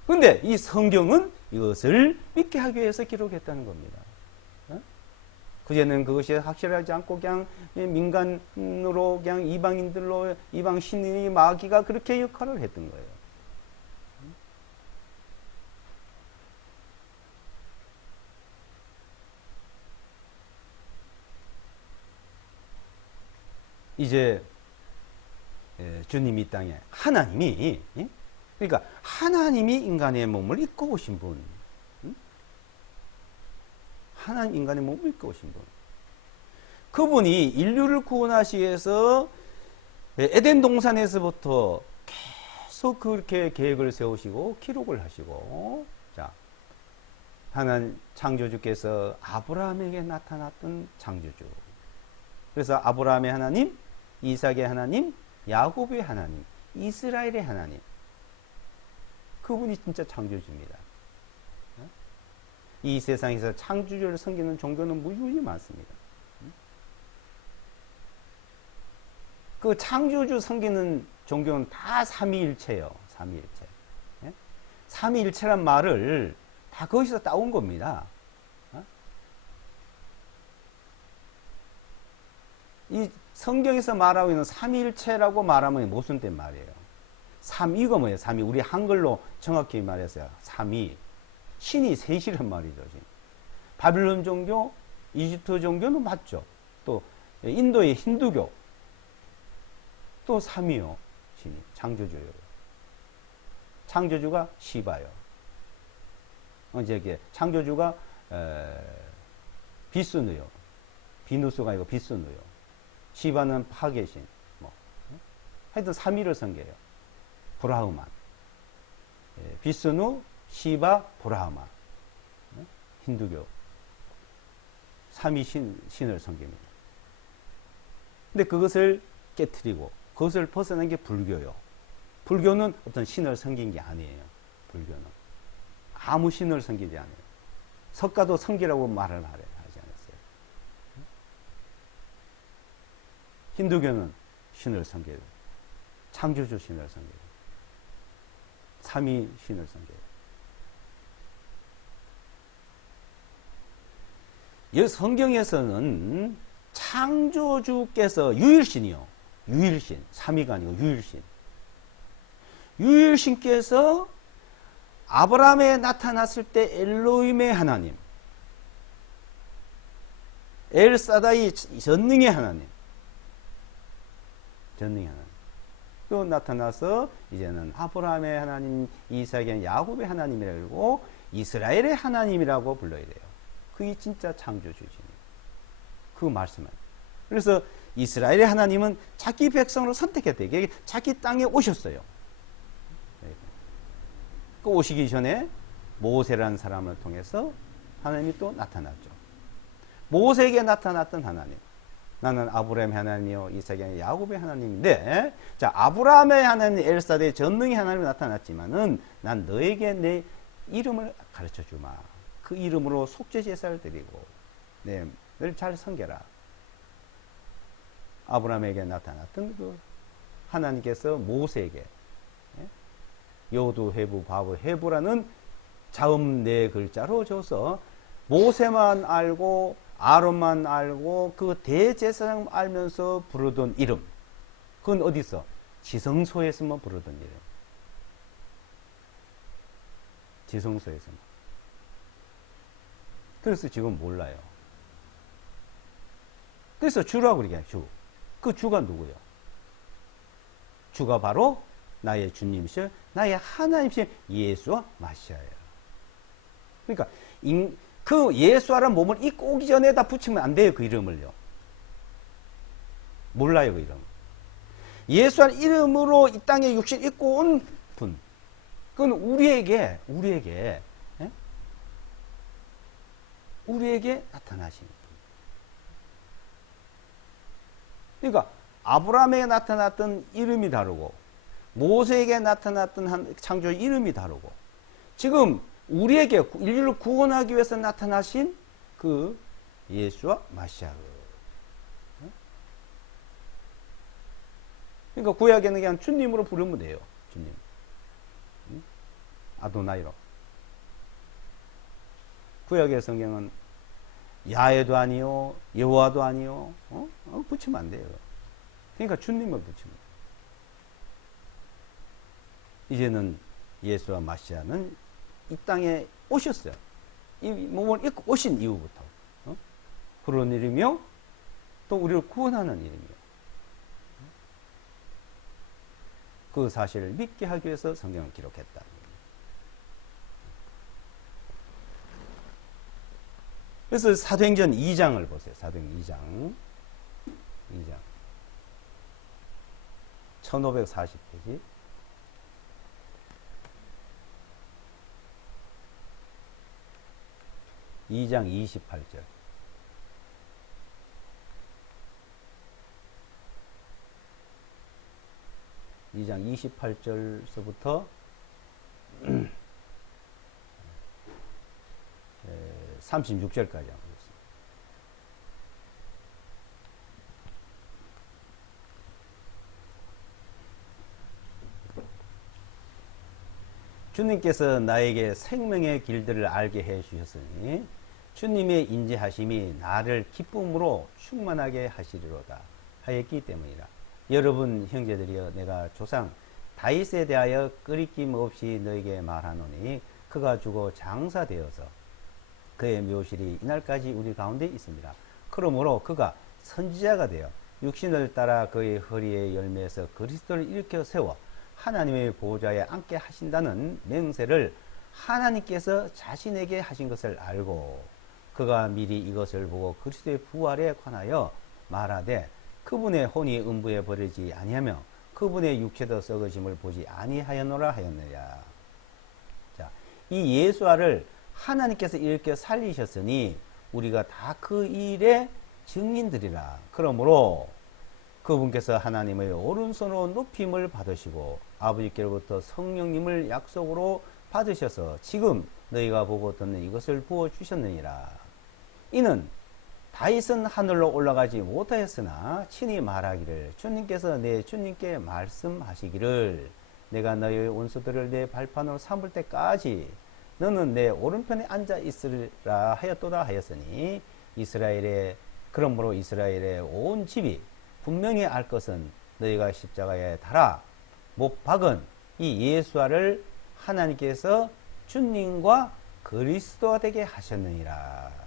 근데 이 성경은 이것을 믿게 하기 위해서 기록했다는 겁니다. 그제는 그것이 확실하지 않고 그냥 민간으로 그냥 이방인들로 이방 신이 마귀가 그렇게 역할을 했던 거예요. 이제 주님 이 땅에 하나님이 그러니까 하나님이 인간의 몸을 입고 오신 분, 하나님 인간의 몸을 입고 오신 분, 그분이 인류를 구원하시기 위해서 에덴 동산에서부터 계속 그렇게 계획을 세우시고 기록을 하시고, 자, 하나님 창조주께서 아브라함에게 나타났던 창조주. 그래서 아브라함의 하나님, 이삭의 하나님, 야곱의 하나님, 이스라엘의 하나님. 그분이 진짜 창조주입니다. 이 세상에서 창조주를 섬기는 종교는 무지무지 많습니다. 그 창조주 섬기는 종교는 다 삼위일체예요. 삼위일체. 삼위일체란 말을 다 거기서 따온 겁니다. 이 성경에서 말하고 있는 삼위일체라고 말하면 무슨 뜻 말이에요? 삼위가 뭐예요? 삼위. 우리 한글로 정확히 말해서요. 삼위. 신이 셋이란 말이죠. 바빌론 종교, 이집트 종교는 맞죠. 또 인도의 힌두교. 또 삼위요. 신이. 창조주요. 창조주가 시바요. 이제 창조주가 비스누요. 비누스가 아니고 비스누요. 시바는 파괴신. 하여튼 삼위를 섬겨요. 브라흐만. 비스누, 시바, 브라흐만. 힌두교. 삼위 신을 섬깁니다. 근데 그것을 깨트리고 그것을 벗어난 게 불교요. 불교는 어떤 신을 섬긴 게 아니에요. 불교는. 아무 신을 섬기지 않아요. 석가도 섬기라고 말을 하지 않았어요. 힌두교는 신을 섬겨요. 창조주 신을 섬겨요. 삼위 신을 섬겨요. 이 성경에서는 창조주께서 유일신이요. 유일신. 삼위가 아니고 유일신. 유일신께서 아브라함에 나타났을 때 엘로힘의 하나님. 엘사다이 전능의 하나님. 전능의 하나님. 또 나타나서 이제는 아브라함의 하나님, 이삭의 야곱의 하나님이라고 이스라엘의 하나님이라고 불러야 돼요. 그게 진짜 창조주십니다. 그 말씀을. 그래서 이스라엘의 하나님은 자기 백성으로 선택했대요. 자기 땅에 오셨어요. 그 오시기 전에 모세라는 사람을 통해서 하나님이 또 나타났죠. 모세에게 나타났던 하나님. 나는 아브라함의 하나님이요 이삭의 야곱의 하나님인데, 자, 아브라함의 하나님 엘사드의 전능의 하나님이 나타났지만은 난 너에게 내 이름을 가르쳐 주마. 그 이름으로 속죄 제사를 드리고 늘 잘 섬겨라. 아브라함에게 나타났던 그 하나님께서 모세에게 요두 해부 바브 해부라는 자음 네 글자로 줘서 모세만 알고 아론만 알고 그 대제사장 알면서 부르던 이름, 그건 어디서? 지성소에서만 부르던 이름. 지성소에서만. 그래서 지금 몰라요. 그래서 주라고 그러게 주. 그 주가 누구요? 주가 바로 나의 주님이시여 나의 하나님이신 예수와 마시아예요. 그러니까 그 예수와라는 몸을 입고 오기 전에다 붙이면 안 돼요. 그 이름을요. 몰라요. 그 이름. 예수와는 이름으로 이 땅에 육신 입고 온 분. 그건 우리에게 나타나신 분. 그러니까 아브라함에게 나타났던 이름이 다르고 모세에게 나타났던 창조의 이름이 다르고 지금 우리에게 인류를 구원하기 위해서 나타나신 그 예수와 마시아. 그러니까 구약에는 그냥 주님으로 부르면 돼요. 주님. 아도나이로. 구약의 성경은 야훼도 아니요 여호와도 아니요 붙이면 안 돼요. 그러니까 주님을 붙이면 돼요. 이제는 예수와 마시아는 이 땅에 오셨어요. 이 몸을 입고 오신 이후부터 그런 이름이요 또 우리를 구원하는 이름이요. 그 사실을 믿게 하기 위해서 성경을 기록했다. 그래서 사도행전 2장을 보세요. 사도행전 2장 1540페이지. (2장 28절) 2장 28절서부터 36절까지 하고 있습니다. 주님께서 나에게 생명의 길들을 알게 해 주셨으니 주님의 인지하심이 나를 기쁨으로 충만하게 하시리로다 하였기 때문이라. 여러분 형제들이여 내가 조상 다윗에 대하여 끄리낌 없이 너에게 말하노니 그가 죽어 장사되어서 그의 묘실이 이날까지 우리 가운데 있습니다. 그러므로 그가 선지자가 되어 육신을 따라 그의 허리에 열매에서 그리스도를 일으켜 세워 하나님의 보좌에 앉게 하신다는 맹세를 하나님께서 자신에게 하신 것을 알고 그가 미리 이것을 보고 그리스도의 부활에 관하여 말하되 그분의 혼이 음부에 버리지 아니하며 그분의 육체도 썩으심을 보지 아니하였노라 하였느냐. 자, 이 예수아를 하나님께서 이렇게 살리셨으니 우리가 다 그 일의 증인들이라. 그러므로 그분께서 하나님의 오른손으로 높임을 받으시고 아버지께로부터 성령님을 약속으로 받으셔서 지금 너희가 보고 듣는 이것을 부어주셨느니라. 이는 다윗은 하늘로 올라가지 못하였으나 친히 말하기를 주님께서 내 주님께 말씀하시기를 내가 너희의 원수들을 내 발판으로 삼을 때까지 너는 내 오른편에 앉아 있으리라 하였도다 하였으니 그러므로 이스라엘의 온 집이 분명히 알 것은 너희가 십자가에 달아 못 박은 이 예수아를 하나님께서 주님과 그리스도가 되게 하셨느니라.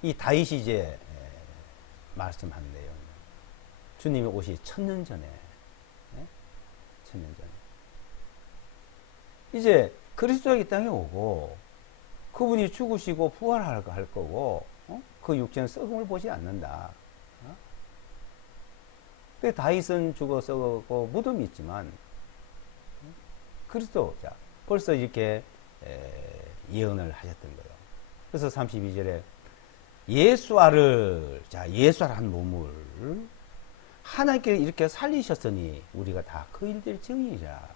이 다윗이 이제 말씀한 내용. 주님이 오시 1000년 전에, 1000년 전에. 이제 그리스도가 이 땅에 오고 그분이 죽으시고 부활할 거고 그 육체는 썩음을 보지 않는다. 근데 다윗은 죽어 썩었고 무덤이 있지만 그리스도 자 벌써 이렇게 예언을 하셨던 거예요. 그래서 32절에 예수아를, 자, 예수아라는 몸을 하나님께 이렇게 살리셨으니 우리가 다 그 일들 증인이라.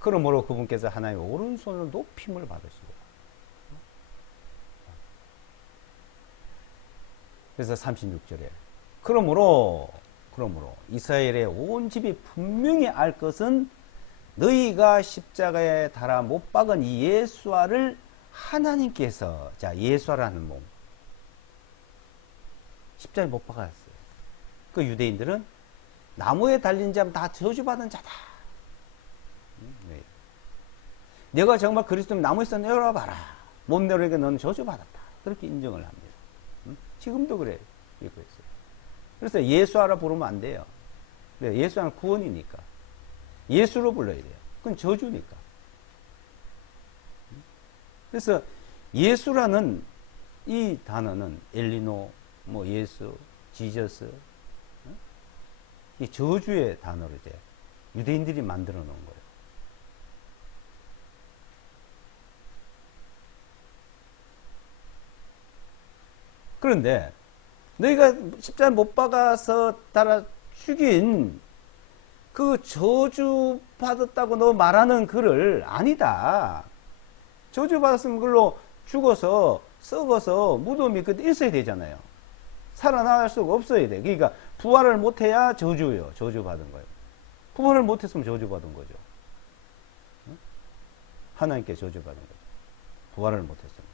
그러므로 그분께서 하나님의 오른손으로 높임을 받으시고. 그래서 36절에 그러므로 이스라엘의 온 집이 분명히 알 것은 너희가 십자가에 달아 못 박은 이 예수아를 하나님께서, 자, 예수아라는 몸 십자가에 못 박았어요. 그 유대인들은 나무에 달린 자면 다 저주받은 자다. 네. 내가 정말 그리스도면 나무에서 내려봐라. 못 내려오니까 너는 저주받았다. 그렇게 인정을 합니다. 지금도 그래요. 그래서 예수아라 부르면 안 돼요. 예수아는 구원이니까. 예수로 불러야 돼요. 그건 저주니까. 그래서 예수라는 이 단어는 엘리노, 뭐 예수, 지저스, 이 저주의 단어를 이제 유대인들이 만들어 놓은 거예요. 그런데 너희가 십자가에 못 박아서 달아 죽인 그 저주 받았다고 너 말하는 그를 아니다. 저주 받았으면 그걸로 죽어서 썩어서 무덤이 그때 있어야 되잖아요. 살아날 수가 없어야 돼. 그러니까 부활을 못해야 저주예요. 저주받은 거예요. 부활을 못했으면 저주받은 거죠. 하나님께 저주받은 거죠. 부활을 못했으면.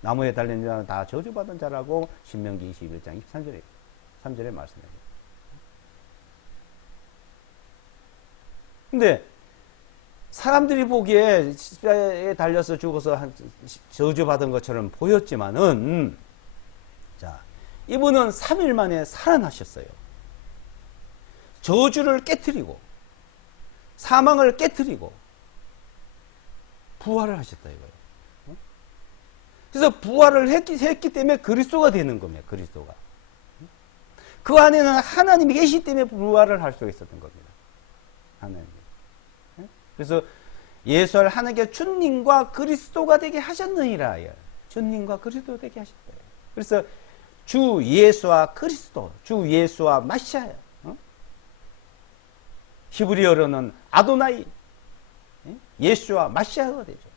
나무에 달린 자는 다 저주받은 자라고 신명기 21장 3절에 말씀해요. 근데 사람들이 보기에 십자가에 달려서 죽어서 저주받은 것처럼 보였지만은, 자, 이분은 3일 만에 살아나셨어요. 저주를 깨트리고 사망을 깨트리고 부활을 하셨다 이거예요. 그래서 부활을 했기 때문에 그리스도가 되는 겁니다. 그리스도가. 그 안에는 하나님이 계시기 때문에 부활을 할 수가 있었던 겁니다. 하나님. 그래서 예수를 하나님께 주님과 그리스도가 되게 하셨느니라. 주님과 그리스도 되게 하셨다. 그래서 주 예수와 그리스도, 주 예수와 마시아야. 히브리어로는 아도나이, 예수와 마시아가 되죠.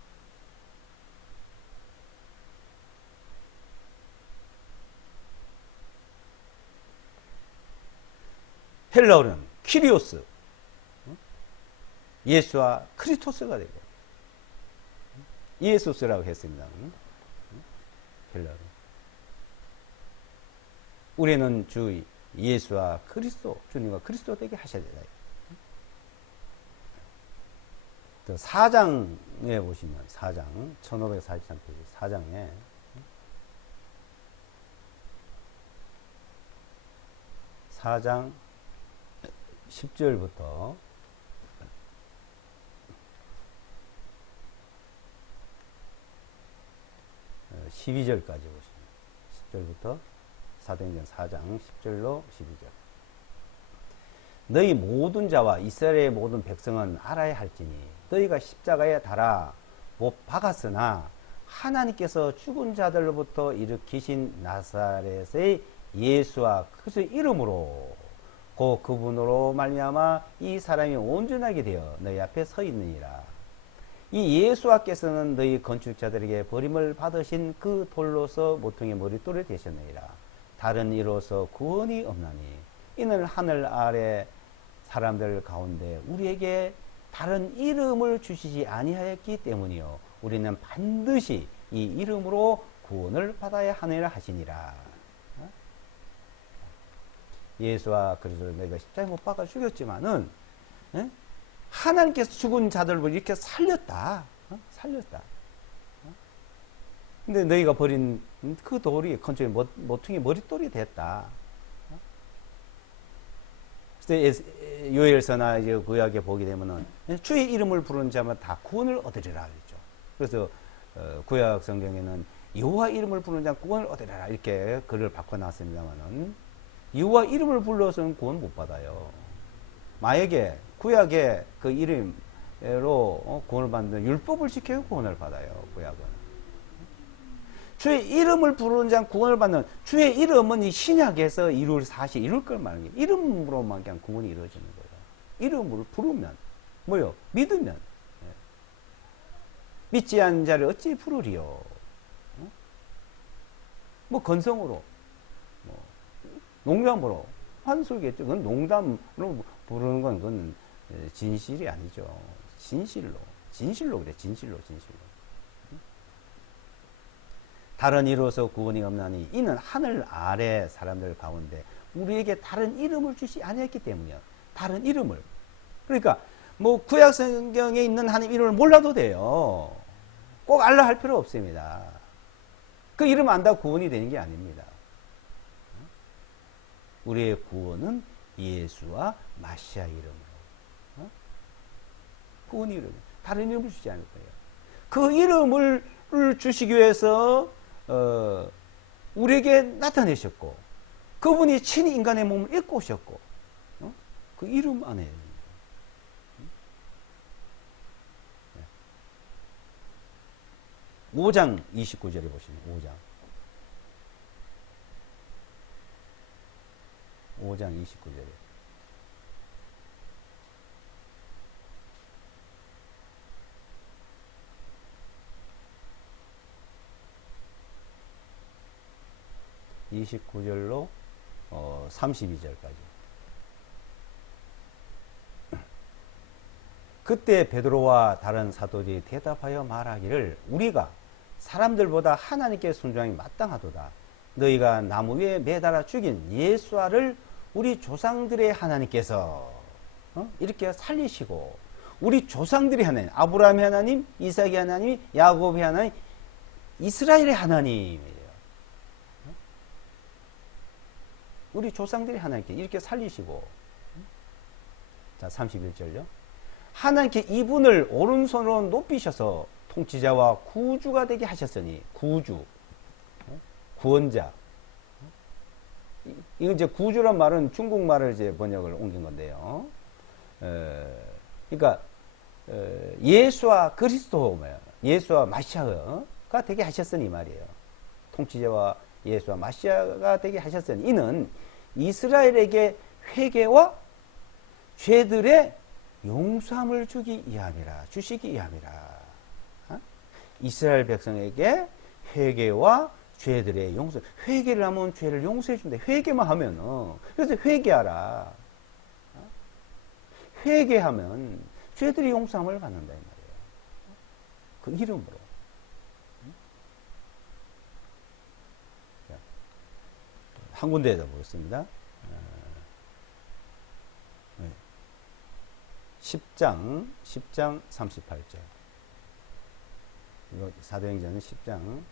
헬라어는 키리오스, 예수와 크리스토스가 되고, 이에소스라고 했습니다. 헬라어로. 우리는 주 예수와 그리스도, 주님과 그리스도 되게 하셔야 된다. 4장에 보시면, 4장, 1543페이지 4장에 4장 10절부터 12절까지 보시면, 10절부터 사도행전 4장 10절로 12절. 너희 모든 자와 이스라엘의 모든 백성은 알아야 할지니 너희가 십자가에 달아 못 박았으나 하나님께서 죽은 자들로부터 일으키신 나사렛의 예수와 그리스도의 이름으로 곧 그분으로 말미암아 이 사람이 온전하게 되어 너희 앞에 서 있느니라. 이 예수와께서는 너희 건축자들에게 버림을 받으신 그 돌로서 모퉁이의 머릿돌이 되셨느니라. 다른 이로서 구원이 없나니 이는 하늘 아래 사람들 가운데 우리에게 다른 이름을 주시지 아니하였기 때문이요 우리는 반드시 이 이름으로 구원을 받아야 하느니라 하시니라. 예수와 그리스도를 너희가 십자가에 못 박아 죽였지만은 하나님께서 죽은 자들을 이렇게 살렸다. 살렸다. 근데 너희가 버린 그 돌이 건축의 모퉁이 머릿돌이 됐다. 그래서 요엘서나 이제 구약에 보게 되면은 주의 이름을 부르는 자만 다 구원을 얻으리라 그랬죠. 그래서 구약 성경에는 여호와 이름을 부르는 자는 구원을 얻으리라 이렇게 글을 바꿔놨습니다만은 여호와 이름을 불러서는 구원 못 받아요. 만약에 구약에 그 이름으로 구원을 받는 율법을 지켜야 구원을 받아요. 구약은. 주의 이름을 부르는 자는 구원을 받는, 주의 이름은 이 신약에서 이룰 걸 말하는 게 이름으로만 그냥 구원이 이루어지는 거예요. 이름을 부르면 뭐요? 믿으면. 믿지 않는 자를 어찌 부르리요? 뭐 건성으로, 뭐 농담으로, 환술겠죠. 그건 농담으로 부르는 건 그건 진실이 아니죠. 진실로 그래. 진실로. 다른 이로서 구원이 없나니 이는 하늘 아래 사람들 가운데 우리에게 다른 이름을 주시 아니했기 때문이요. 다른 이름을. 그러니까 뭐 구약 성경에 있는 하나님 이름을 몰라도 돼요. 꼭 알라 할 필요 없습니다. 그 이름 안다고 구원이 되는 게 아닙니다. 우리의 구원은 예수와 마시아 이름으로. 구원이 이름. 다른 이름을 주지 않을 거예요. 그 이름을 주시기 위해서 우리에게 나타내셨고, 그분이 친히 인간의 몸을 입고 오셨고, 그 이름 안에 5장 29절에 보시면 5장 29절에 (29절로) 32절까지. 그때 베드로와 다른 사도들이 대답하여 말하기를 우리가 사람들보다 하나님께 순종이 마땅하도다. 너희가 나무 위에 매달아 죽인 예수아를 우리 조상들의 하나님께서 이렇게 살리시고, 우리 조상들의 하나님, 아브라함의 하나님, 이삭의 하나님, 야곱의 하나님, 이스라엘의 하나님이에요. 우리 조상들의 하나님께 이렇게 살리시고, 자 31절요. 하나님께 이분을 오른손으로 높이셔서 통치자와 구주가 되게 하셨으니, 구주, 구원자. 이건 이제 구주란 말은 중국말을 이제 번역을 옮긴 건데요. 그러니까 예수와 그리스도, 예수와 마시아가 되게 하셨으니 말이에요. 통치자와 예수와 마시아가 되게 하셨으니 이는 이스라엘에게 회개와 죄들의 용서함을 주시기 위함이라. 이스라엘 백성에게 회개와 죄들의 용서. 회개를 하면 죄를 용서해 준다. 회개만 하면. 그래서 회개하라. 회개하면 죄들의 용서함을 받는다 이 말이에요. 그 이름으로. 한 군데에다 보겠습니다. 10장 38절. 이거 사도행전은 10장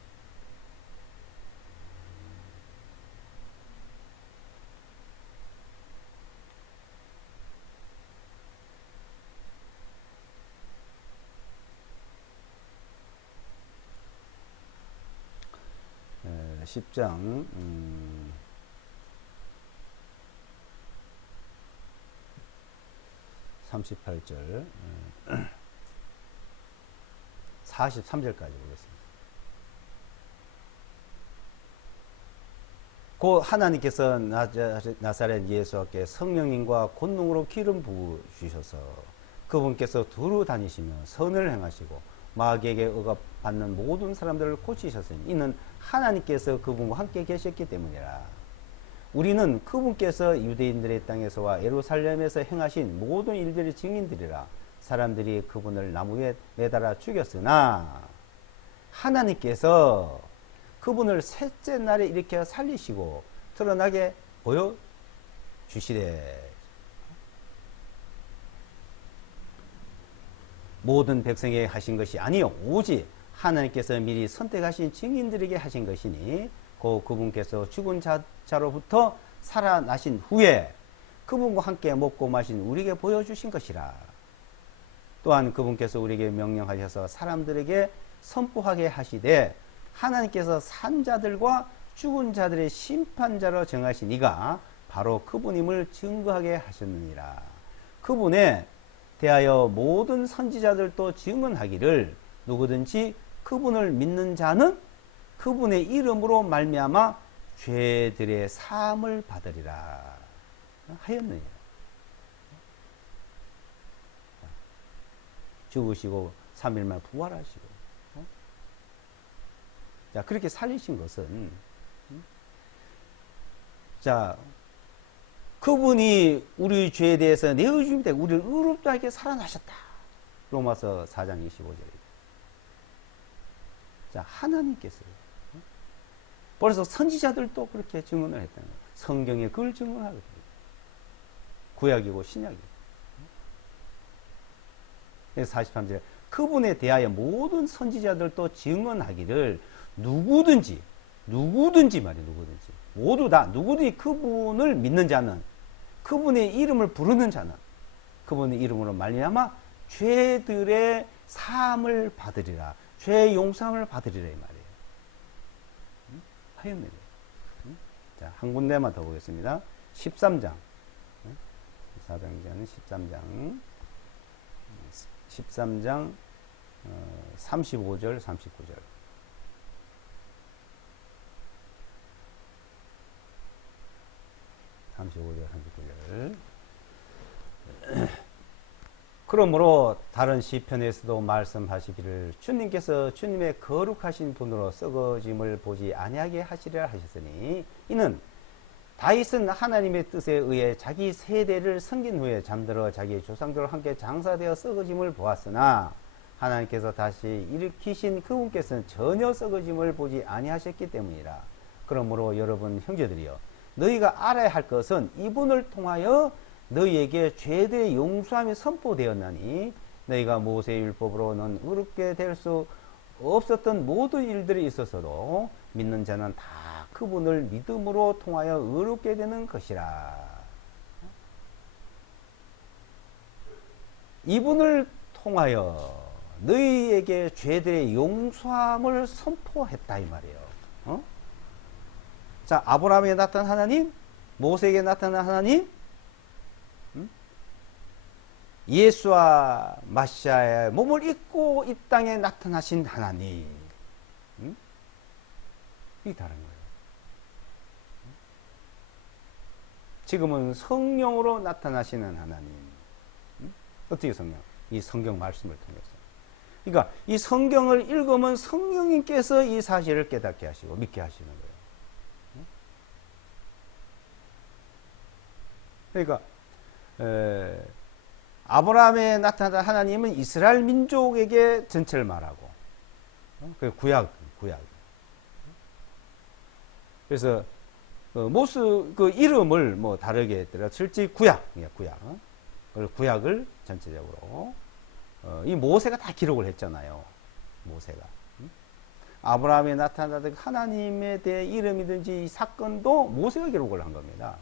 38절 43절까지 보겠습니다. 곧 하나님께서 나사렛 예수께 성령님과 권능으로 기름 부으셔서 그분께서 두루 다니시며 선을 행하시고 마귀에게 억압받는 모든 사람들을 고치셨으니 이는 하나님께서 그분과 함께 계셨기 때문이라. 우리는 그분께서 유대인들의 땅에서와 예루살렘에서 행하신 모든 일들의 증인들이라. 사람들이 그분을 나무에 매달아 죽였으나 하나님께서 그분을 셋째 날에 일으켜 살리시고 드러나게 보여주시되 모든 백성에게 하신 것이 아니요 오직 하나님께서 미리 선택하신 증인들에게 하신 것이니 곧 그분께서 죽은 자로부터 살아나신 후에 그분과 함께 먹고 마신 우리에게 보여주신 것이라. 또한 그분께서 우리에게 명령하셔서 사람들에게 선포하게 하시되 하나님께서 산 자들과 죽은 자들의 심판자로 정하신 이가 바로 그분임을 증거하게 하셨느니라. 그분에 대하여 모든 선지자들도 증언하기를 누구든지 그분을 믿는 자는 그분의 이름으로 말미암아 죄들의 사함을 받으리라 하였느니라. 죽으시고 3일 만에 부활하시고, 자, 그렇게 살리신 것은, 자, 그분이 우리 죄에 대해서 내어 주심에 우리를 의롭다 하게 살아나셨다. 로마서 4장 25절입니다. 자, 하나님께서 벌써 선지자들도 그렇게 증언을 했다는 거예요. 성경에 그걸 증언하거든요. 구약이고 신약이고. 그래서 43절에 그분에 대하여 모든 선지자들도 증언하기를 누구든지 말이에요. 누구든지 모두 다 누구든지 그분을 믿는 자는, 그분의 이름을 부르는 자는 그분의 이름으로 말미암아 죄들의 사함을 받으리라, 죄의 용서함을 받으리라 이 말이에요. 하였느냐. 자, 한 군데만 더 보겠습니다. 13장. 사도행전 13장 35절 39절. 그러므로 다른 시편에서도 말씀하시기를 주님께서 주님의 거룩하신 분으로 썩어짐을 보지 아니하게 하시리라 하셨으니, 이는 다윗은 하나님의 뜻에 의해 자기 세대를 섬긴 후에 잠들어 자기 조상들과 함께 장사되어 썩어짐을 보았으나 하나님께서 다시 일으키신 그분께서는 전혀 썩어짐을 보지 아니하셨기 때문이라. 그러므로 여러분 형제들이여, 너희가 알아야 할 것은 이분을 통하여 너희에게 죄들의 용서함이 선포되었나니, 너희가 모세의 율법으로는 의롭게 될 수 없었던 모든 일들이 있어서도 믿는 자는 다 그분을 믿음으로 통하여 의롭게 되는 것이라. 이분을 통하여 너희에게 죄들의 용서함을 선포했다 이 말이에요. 자, 아브라함에게 나타난 하나님, 모세에게 나타난 하나님, 예수와 마시아의 몸을 입고 이 땅에 나타나신 하나님, 이게 다른 거예요. 지금은 성령으로 나타나시는 하나님. 어떻게 성령? 이 성경 말씀을 통해서. 그러니까 이 성경을 읽으면 성령님께서 이 사실을 깨닫게 하시고 믿게 하시는 거예요. 그러니까 아브라함에 나타난 하나님은 이스라엘 민족에게 전체를 말하고, 그 구약. 그래서 그 이름을 뭐 다르게 했더라. 실제 구약을 전체적으로 이 모세가 다 기록을 했잖아요. 모세가. 아브라함에 나타나던 하나님에 대해 이름이든지 이 사건도 모세가 기록을 한 겁니다.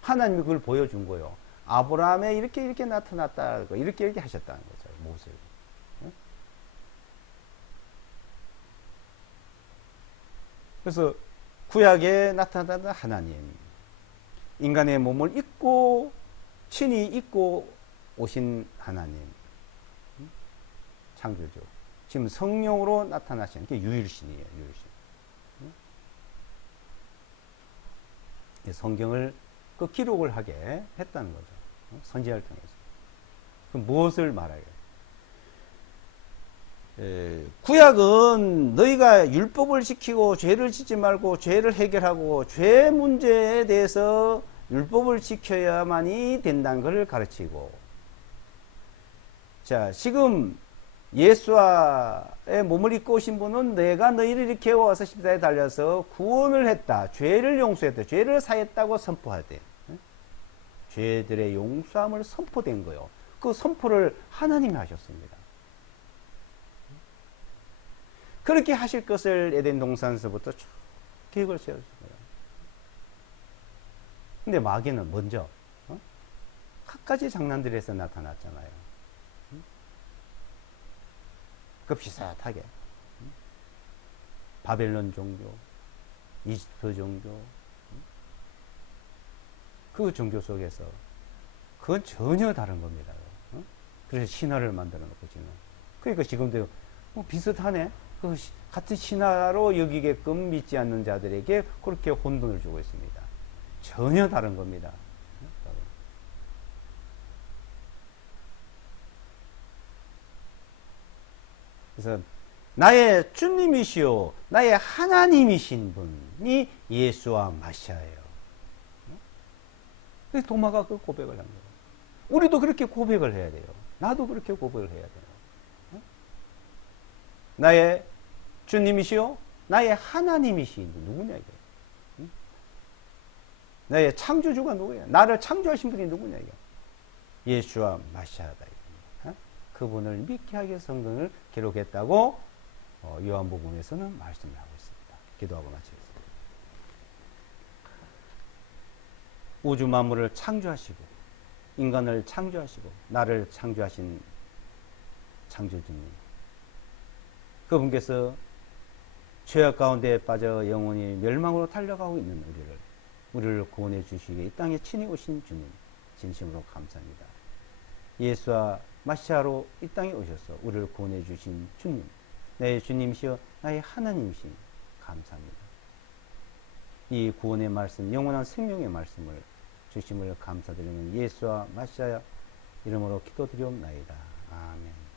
하나님이 그걸 보여준 거예요. 아브라함에 이렇게 나타났다, 이렇게 하셨다는 거죠. 모세. 그래서 구약에 나타나는 하나님, 인간의 몸을 입고 친히 입고 오신 하나님, 창조주. 지금 성령으로 나타나신 게 유일신이에요. 성경을 그 기록을 하게 했다는 거죠. 선지자를 통해서. 그럼 무엇을 말하게? 구약은 너희가 율법을 지키고 죄를 짓지 말고 죄를 해결하고 죄 문제에 대해서 율법을 지켜야만이 된다는 것을 가르치고, 자, 지금 예수와의 몸을 입고 오신 분은 내가 너희를 이렇게 와서 십자가에 달려서 구원을 했다, 죄를 용서했다, 죄를 사했다고 선포하되, 죄들의 용서함을 선포된 거요. 그 선포를 하나님이 하셨습니다. 그렇게 하실 것을 에덴 동산에서부터 쭉 계획을 세웠어요. 근데 마귀는 먼저 갖가지 장난들에서 나타났잖아요. 급시사하게 바벨론 종교, 이집트 종교, 그 종교 속에서 그건 전혀 다른 겁니다. 그래서 신화를 만들어 놓고 지금. 그러니까 지금도 비슷하네. 같은 신하로 여기게끔 믿지 않는 자들에게 그렇게 혼돈을 주고 있습니다. 전혀 다른 겁니다. 그래서 나의 주님이시요 나의 하나님이신 분이 예수와 마시아예요. 그래서 도마가 그 고백을 한 거예요. 우리도 그렇게 고백을 해야 돼요. 나도 그렇게 고백을 해야 돼요. 나의 주님이시요 나의 하나님이신 분 누구냐 이게. 나의 창조주가 누구야? 나를 창조하신 분이 누구냐 이게. 예수와 마시아다. 그분을 믿게 하기 위해서 성경을 기록했다고 요한복음에서는 말씀을 하고 있습니다. 기도하고 마치겠습니다. 우주 만물을 창조하시고 인간을 창조하시고 나를 창조하신 창조주님, 그분께서 죄악 가운데 빠져 영원히 멸망으로 달려가고 있는 우리를 구원해 주시기에 이 땅에 친히 오신 주님 진심으로 감사합니다. 예수와 마시아로 이 땅에 오셔서 우리를 구원해 주신 주님, 내 주님이시여 나의 하나님이신 감사합니다. 이 구원의 말씀, 영원한 생명의 말씀을 주심을 감사드리는 예수와 마시아 이름으로 기도드리옵나이다. 아멘.